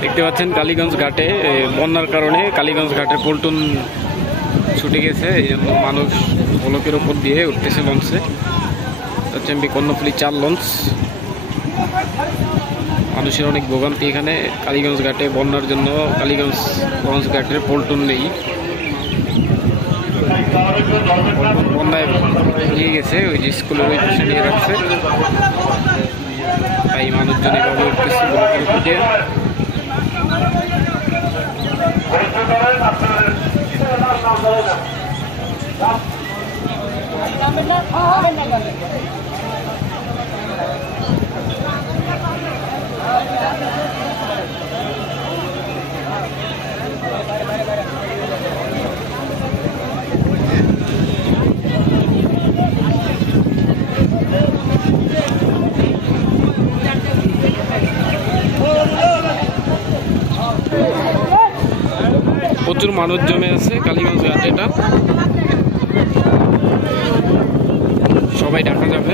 দেখতে পাচ্ছেন কালীগঞ্জ ঘাটে বন্যার কারণে কালীগঞ্জ ঘাটের পল্টন ছুটে গেছে, এই জন্য মানুষ ব্লকের উপর দিয়ে উঠতেছে লঞ্চে। হচ্ছে কর্ণফুলী 4 লঞ্চ। মানুষের অনেক ভোগান্তি এখানে কালীগঞ্জ ঘাটে বন্যার জন্য। কালীগঞ্জ লঞ্চ ঘাটের পল্টন নেই, বন্যায় নিয়ে গেছে, ওই যে স্কুলের ওই পাশে নিয়ে রাখছে, তাই মানুষজন এভাবে উঠতেছে ব্লকের উপর দিয়ে। প্রচুর মানুষ জমে আছে কালীগঞ্জ ঘাটে, এটা সবাই দেখা যাবে।